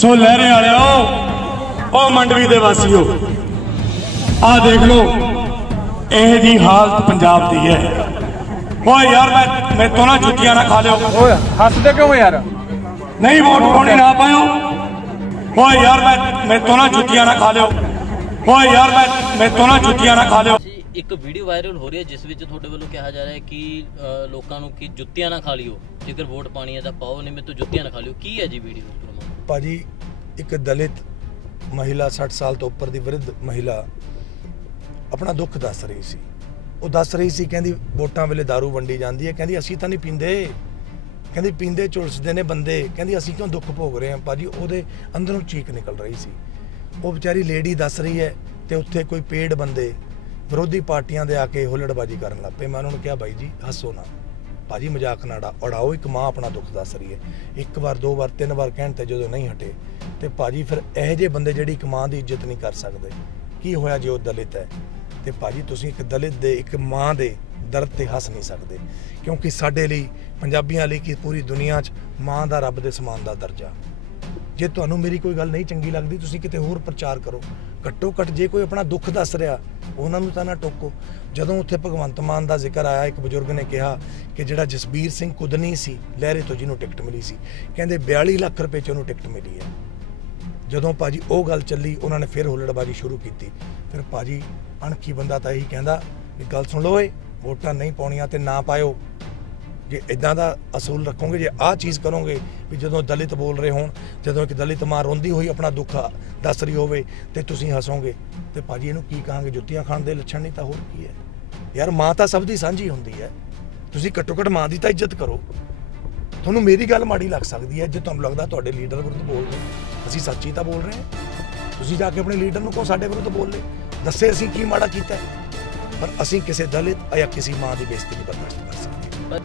ਸੋ ਲਹਿਰੇ ਵਾਲਿਓ ਉਹ ਮੰਡਵੀ ਦੇ ਵਾਸੀਓ ਆਹ ਦੇਖ ਲਓ ਇਹ ਜੀ ਹਾਲਤ ਪੰਜਾਬ ਦੀ ਹੈ। ਓਏ ਯਾਰ ਮੈਂ ਮੈਂ ਤੋਂ ਨਾ ਜੁੱਤੀਆਂ ਨਾ ਖਾ ਲਿਓ। ਓਏ ਹੱਸਦੇ ਕਿਉਂ ਯਾਰ? ਨਹੀਂ ਵੋਟ ਪਾਉਣੀ ਨਾ ਪਾਇਓ। ਓਏ ਯਾਰ ਮੈਂ ਮੈਂ ਤੋਂ ਨਾ ਜੁੱਤੀਆਂ ਨਾ ਖਾ ਲਿਓ। ਓਏ ਯਾਰ ਮੈਂ ਮੈਂ ਤੋਂ ਨਾ ਜੁੱਤੀਆਂ ਨਾ ਖਾ ਲਿਓ। ਜੀ ਇੱਕ ਵੀਡੀਓ ਵਾਇਰਲ ਹੋ ਰਹੀ ਹੈ ਜਿਸ ਵਿੱਚ ਤੁਹਾਡੇ ਵੱਲੋਂ ਕਿਹਾ ਜਾ ਰਿਹਾ ਹੈ ਕਿ ਲੋਕਾਂ ਨੂੰ ਕਿ ਜੁੱਤੀਆਂ ਨਾ ਖਾ ਲਿਓ। ਜੇਕਰ ਵੋਟ ਪਾਣੀ ਹੈ ਤਾਂ ਪਾਓ ਨਹੀਂ ਮੈਂ ਤਾਂ ਜੁੱਤੀਆਂ ਨਾ ਖਾ ਲਿਓ। ਕੀ ਹੈ ਜੀ ਵੀਡੀਓ? ਭਾਜੀ, ਇੱਕ ਦਲਿਤ ਮਹਿਲਾ 60 ਸਾਲ ਤੋਂ ਉੱਪਰ ਦੀ ਵਿਰਧ ਮਹਿਲਾ ਆਪਣਾ ਦੁੱਖ ਦੱਸ ਰਹੀ ਸੀ। ਉਹ ਦੱਸ ਰਹੀ ਸੀ, ਕਹਿੰਦੀ ਵੋਟਾਂ ਵੇਲੇ दारू ਵੰਡੀ ਜਾਂਦੀ ਹੈ। ਕਹਿੰਦੀ, ਅਸੀਂ ਤਾਂ ਨਹੀਂ ਪੀਂਦੇ। ਕਹਿੰਦੀ, ਪੀਂਦੇ, ਝੁਲਸਦੇ ਨੇ ਬੰਦੇ। ਕਹਿੰਦੀ, ਅਸੀਂ ਕਿਉਂ ਦੁੱਖ ਭੋਗ ਰਹੇ ਹਾਂ? ਭਾਜੀ, ਉਹਦੇ ਅੰਦਰੋਂ ਚੀਕ ਨਿਕਲ ਰਹੀ ਸੀ। ਉਹ ਵਿਚਾਰੀ ਲੇਡੀ ਦੱਸ ਰਹੀ ਹੈ ਤੇ ਉੱਥੇ ਕੋਈ ਪੇੜ ਬੰਦੇ ਵਿਰੋਧੀ ਪਾਰਟੀਆਂ ਦੇ ਆ ਕੇ ਹੁੱਲੜਬਾਜੀ ਕਰਨ ਲੱਗ ਪਏ। ਮੈਂ ਉਹਨਾਂ ਨੂੰ ਕਿਹਾ ਬਾਈ ਜੀ, ਹੱਸੋ ਨਾ। ਭਾਜੀ ਮਜ਼ਾਕ ਨਾ ਉਡਾਓ, ਇੱਕ ਮਾਂ ਆਪਣਾ ਦੁੱਖ ਦੱਸ ਰਹੀ ਹੈ। ਇੱਕ ਵਾਰ, ਦੋ ਵਾਰ, ਤਿੰਨ ਵਾਰ ਕਹਿਣ ਤੇ ਜਦੋਂ ਨਹੀਂ ਹਟੇ, ਤੇ ਭਾਜੀ ਫਿਰ ਇਹੋ ਜਿਹੇ ਬੰਦੇ ਜਿਹੜੀ ਇੱਕ ਮਾਂ ਦੀ ਇੱਜ਼ਤ ਨਹੀਂ ਕਰ ਸਕਦੇ। ਕੀ ਹੋਇਆ ਜੇ ਉਹ ਦਲਿਤ ਹੈ? ਤੇ ਭਾਜੀ ਤੁਸੀਂ ਇੱਕ ਦਲਿਤ ਦੇ, ਇੱਕ ਮਾਂ ਦੇ ਦਰਦ ਤੇ ਹੱਸ ਨਹੀਂ ਸਕਦੇ, ਕਿਉਂਕਿ ਸਾਡੇ ਲਈ, ਪੰਜਾਬੀਆਂ ਲਈ ਕਿ ਪੂਰੀ ਦੁਨੀਆ 'ਚ ਮਾਂ ਦਾ ਰੱਬ ਦੇ ਸਮਾਨ ਦਾ ਦਰਜਾ। ਜੇ ਤੁਹਾਨੂੰ ਮੇਰੀ ਕੋਈ ਗੱਲ ਨਹੀਂ ਚੰਗੀ ਲੱਗਦੀ, ਤੁਸੀਂ ਕਿਤੇ ਹੋਰ ਪ੍ਰਚਾਰ ਕਰੋ। ਘੱਟੋ ਘੱਟ ਜੇ ਕੋਈ ਆਪਣਾ ਦੁੱਖ ਦੱਸ ਰਿਹਾ, ਉਹਨਾਂ ਨੂੰ ਤਾਂ ਨਾ ਟੋਕੋ। ਜਦੋਂ ਉੱਥੇ ਭਗਵੰਤ ਮਾਨ ਦਾ ਜ਼ਿਕਰ ਆਇਆ, ਇੱਕ ਬਜ਼ੁਰਗ ਨੇ ਕਿਹਾ ਕਿ ਜਿਹੜਾ ਜਸਬੀਰ ਸਿੰਘ ਕੁਦਨੀ ਸੀ, ਲਹਿਰੇ ਤੋਂ ਜਿਹਨੂੰ ਟਿਕਟ ਮਿਲੀ ਸੀ, ਕਹਿੰਦੇ 42 ਲੱਖ ਰੁਪਏ ਚ ਉਹਨੂੰ ਟਿਕਟ ਮਿਲੀ ਹੈ। ਜਦੋਂ ਭਾਜੀ ਉਹ ਗੱਲ ਚੱਲੀ, ਉਹਨਾਂ ਨੇ ਫਿਰ ਹੋਲੜਬਾਜ਼ੀ ਸ਼ੁਰੂ ਕੀਤੀ। ਫਿਰ ਭਾਜੀ ਅਣਖੀ ਬੰਦਾ ਤਾਂ ਇਹੀ ਕਹਿੰਦਾ ਵੀ, ਗੱਲ ਸੁਣ ਲਓ ਏ ਵੋਟਾਂ ਨਹੀਂ ਪਾਉਣੀਆਂ ਤੇ ਨਾ ਪਾਇਓ। ਜੇ ਇਦਾਂ ਦਾ ਅਸੂਲ ਰੱਖੋਗੇ, ਜੇ ਆਹ ਚੀਜ਼ ਕਰੋਗੇ ਵੀ ਜਦੋਂ ਦਲਿਤ ਬੋਲ ਰਹੇ ਹੋਣ, ਜਦੋਂ ਇੱਕ ਦਲਿਤ ਮਾਂ ਰੋਂਦੀ ਹੋਈ ਆਪਣਾ ਦੁੱਖ ਦੱਸ ਰਹੀ ਹੋਵੇ ਤੇ ਤੁਸੀਂ ਹੱਸੋਗੇ, ਤੇ ਭਾਜੀ ਇਹਨੂੰ ਕੀ ਕਹਾਂਗੇ, ਜੁੱਤੀਆਂ ਖਾਣ ਦੇ ਲੱਛਣ ਨਹੀਂ ਤਾਂ ਹੋਰ ਕੀ ਹੈ? ਯਾਰ ਮਾਂ ਤਾਂ ਸਭ ਦੀ ਸਾਂਝੀ ਹੁੰਦੀ ਹੈ। ਤੁਸੀਂ ਘੱਟੋ ਘੱਟ ਮਾਂ ਦੀ ਤਾਂ ਇੱਜ਼ਤ ਕਰੋ। ਤੁਹਾਨੂੰ ਮੇਰੀ ਗੱਲ ਮਾੜੀ ਲੱਗ ਸਕਦੀ ਹੈ, ਜੇ ਤੁਹਾਨੂੰ ਲੱਗਦਾ ਤੁਹਾਡੇ ਲੀਡਰ ਵਿਰੁੱਧ ਬੋਲ ਰਹੇ ਅਸੀਂ ਸੱਚੀ ਤਾਂ ਬੋਲ ਰਹੇ ਹਾਂ। ਤੁਸੀਂ ਜਾ ਕੇ ਆਪਣੇ ਲੀਡਰ ਨੂੰ ਕਹੋ, ਸਾਡੇ ਵਿਰੁੱਧ ਬੋਲ ਲੈ। ਦੱਸੇ ਅਸੀਂ ਕੀ ਮਾੜਾ ਕੀਤਾ ਪਰ ਅਸੀਂ ਕਿਸੇ ਦਲਿਤ ਜਾਂ ਕਿਸੇ ਮਾਂ ਦੀ ਬੇਇੱਜ਼ਤੀ ਨਹੀਂ ਬਰਦਾਸ਼ਤ ਕਰ ਸਕਦੇ।